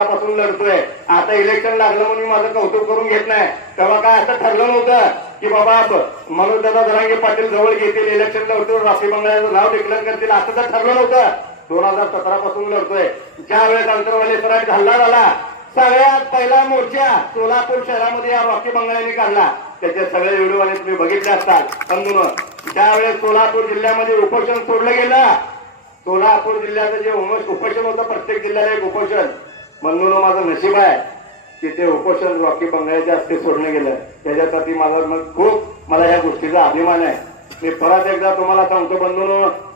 पासून लढतोय. आता इलेक्शन लागलं म्हणून मी माझं कौतुक करून घेत नाही. तेव्हा काय असं ठरलं नव्हतं की बाबा म्हणून दादा धरांगे पाटील जवळ घेतील इलेक्शन लढतो राशी बंगल्याचं नाव डिक्लेअर करतील असं तर ठरलं नव्हतं. दोन हजार सतरा पासून लढतोय. ज्या वेळेस अंतरवाली सराट हल्ला झाला सगळ्यात पहिला मोर्चा सोलापूर शहरामध्ये या रॉकी बंगल्याने काढला. त्याचे सगळे व्हिडिओवाले तुम्ही बघितले असतात. समजून ज्यावेळेस सोलापूर जिल्ह्यामध्ये उपोषण सोडलं गेलं सोलापूर जिल्ह्याचं जे उपोषण होतं प्रत्येक जिल्ह्याला एक उपोषण. म्हणून माझं नशीब आहे की ते उपोषण रॉकी बंगालच्या हस्ते सोडलं गेलं. त्याच्यासाठी माझा मग खूप मला या गोष्टीचा अभिमान आहे. मी परत एकदा तुम्हाला सांगतो बंधून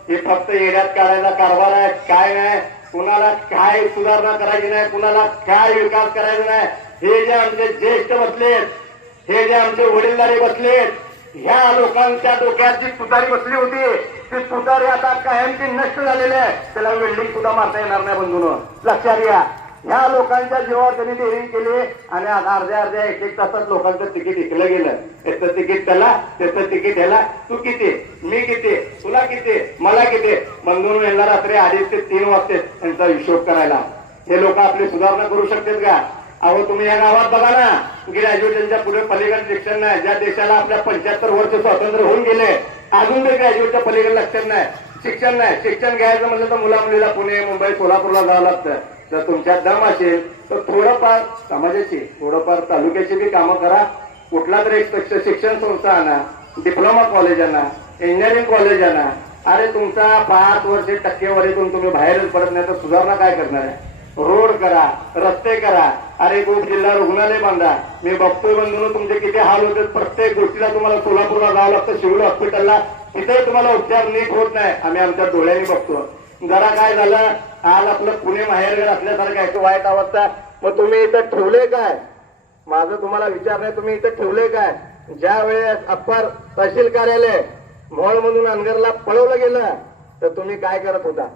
हे फक्त एरियात काढायचा कारभार आहे काय नाही. कुणाला काय सुधारणा करायची नाही कुणाला काय विकास करायचा नाही. हे जे आमचे ज्येष्ठ बसलेत हे जे आमचे वडीलधारे बसलेत ह्या लोकांच्या डोक्यात जी तुतारी बसली होती ती तुतारी आता कायमची नष्ट झालेली आहे. त्याला वेल्डिंग सुद्धा मारता येणार नाही बंधून. लक्षात घ्या. ह्या लोकांच्या जीवावर त्यांनी डेअरिंग केली आणि अर्ध्या अर्ध्या एक एक तासात लोकांचं तिकीट विकलं गेलं. त्याचं तिकीट त्याला त्याचं तिकीट ह्याला. तू किती? मी किती? तुला किती? मला किती? बंधून यांना रात्री अडीच ते तीन वाजते त्यांचा हिशोब करायला. हे लोक आपली सुधारणा करू शकतील का? अहो तुम्ही या गावात बघा ना. ग्रॅज्युएशनच्या पुढे पलीकडे शिक्षण नाही. ज्या देशाला आपल्या पंच्याहत्तर वर्ष स्वातंत्र्य होऊन गेले अजून ते ग्रॅज्युएटच्या पलीकडे लक्षात नाही. शिक्षण नाही. शिक्षण घ्यायचं म्हणलं तर मुला मुलीला पुणे मुंबई सोलापूरला जावं लागतं. जर तुमच्यात दम असेल तर थोडंफार समाजाची थोडंफार तालुक्याची बी कामं करा. कुठला तरी एक शिक्षण संस्था आणा डिप्लोमा कॉलेज आणा इंजिनिअरिंग कॉलेज आणा. अरे तुमचा पाच वर्ष टक्केवारीतून तुम्ही बाहेरच पडत नाही तर सुधारणा काय करणार आहे? रोड करा रस्ते करा. अरे खूप जिल्हा रुग्णालय बांधा. मी बघतोय बंधून तुमचे किती हाल होते. प्रत्येक गोष्टीला तुम्हाला सोलापूरला जावं लागतं शिवड हॉस्पिटलला तिथे तुम्हाला उपचार नीट होत नाही. आम्ही आमच्या डोळ्यांनी बघतो जरा काय झालं आज आपलं पुणे माहेरघर असल्यासारखं आहे वाईट अवस्था मग तुम्ही इथं ठेवले काय? माझं तुम्हाला विचार नाही तुम्ही इथं ठेवले काय? ज्या वेळेस अप्पर तहसील कार्यालय मोहोळ म्हणून अनगरला पळवलं गेलं तर तुम्ही काय करत होता?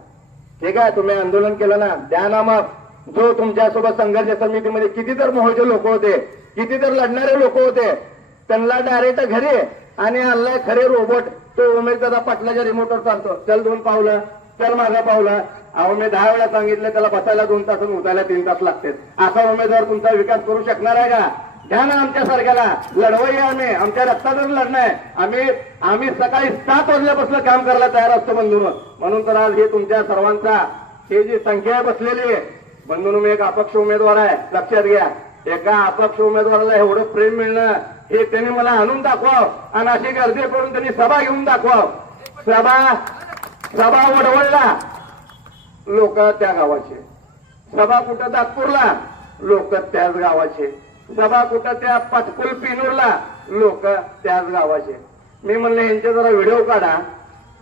ठीक आहे तुम्ही आंदोलन केलं ना? द्या ना जो तुमच्यासोबत संघर्ष समितीमध्ये किती तर मोहचे लोक होते किती तर लढणारे लोक होते त्यांना डायरेक्ट घरी आणि आणलाय खरे रोबोट तो उमेश दादा पाटलाच्या रिमोटवर चालतो. चल दोन पावलं चल माझा पावलं. अहो मी दहा वेळा सांगितलं त्याला बसायला दोन तास उठायला तीन तास लागतात. असा उमेदवार तुमचा विकास करू शकणार आहे का? घ्या ना आमच्या सारख्याला. लढवई आम्ही. आमच्या रक्तातच लढणं आहे. आम्ही आम्ही सकाळी सात वाजल्यापासून काम करायला तयार असतो बंधून म्हणून तर आज हे तुमच्या सर्वांचा हे जी संख्या आहे बसलेली आहे बंधून मी एक अपक्ष उमेदवार आहे. लक्षात घ्या. एका अपक्ष उमेदवाराला एवढं प्रेम मिळणं हे त्यांनी मला आणून दाखवाव. आणि अशी गर्दी करून त्यांनी सभा घेऊन दाखवाव. सभा सभा वडवडला लोक त्या गावाचे. सभा कुठं दातपूरला लोक त्याच गावाचे. सभा कुठं त्या पाटकुल पिनूरला? लोक त्याच गावाचे. मी म्हणलं यांचे जरा व्हिडिओ काढा.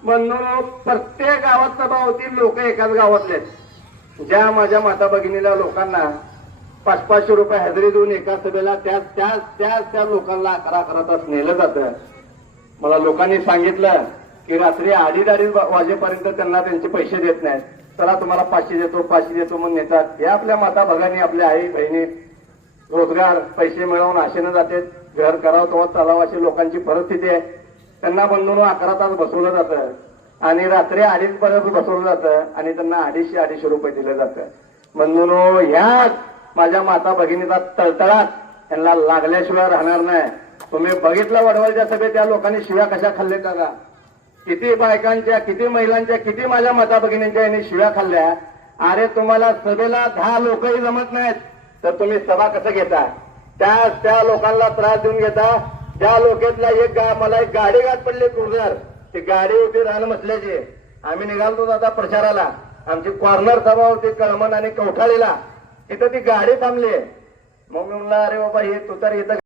म्हणून प्रत्येक गावात सभा होती लोक एकाच गावातले ज्या माझ्या माता भगिनीला लोकांना पाच पाचशे रुपये हजेरी देऊन एका सभेला त्याच त्याच त्याच त्या लोकांना अकरा अकरा तास नेलं जातं. मला लोकांनी सांगितलं की रात्री अडीच अडीच वाजेपर्यंत त्यांना त्यांचे पैसे देत नाहीत. चला तुम्हाला पाचशे देतो पाचशे देतो म्हणून नेतात. हे आपल्या माता भगानी आपल्या आई बहिणी रोजगार पैसे मिळवून आशेनं जाते. घर करावं तेव्हा चालावं अशी लोकांची परिस्थिती आहे. त्यांना बंधून अकरा तास बसवलं जातं. आणि रात्री अडीच पर्यंत बसवलं जातं आणि त्यांना अडीचशे अडीचशे रुपये दिलं जातं. बंधून ह्याच माझ्या माता भगिनीचा तळतळात यांना लागल्याशिवाय राहणार नाही. तुम्ही बघितलं वडवळच्या सभेत त्या लोकांनी शिव्या कशा खाल्ले का किती बायकांच्या किती महिलांच्या किती माझ्या माता भगिनींच्या यांनी शिव्या खाल्ल्या? अरे तुम्हाला सभेला दहा लोकही जमत नाहीत. तर तुम्ही सभा कसं घेता? त्या त्या लोकांना त्रास देऊन घेता. त्या लोकेतला एक गा मला एक गाडी गाठ पडली क्रुझर ती गाडी होती रान मसल्याची. आम्ही निघालतो आता प्रचाराला. आमची कॉर्नर सभा होती कळमन आणि कवठाळीला. तिथं ती गाडी थांबली. मग मी म्हणलं अरे बाबा हे तू तर इथं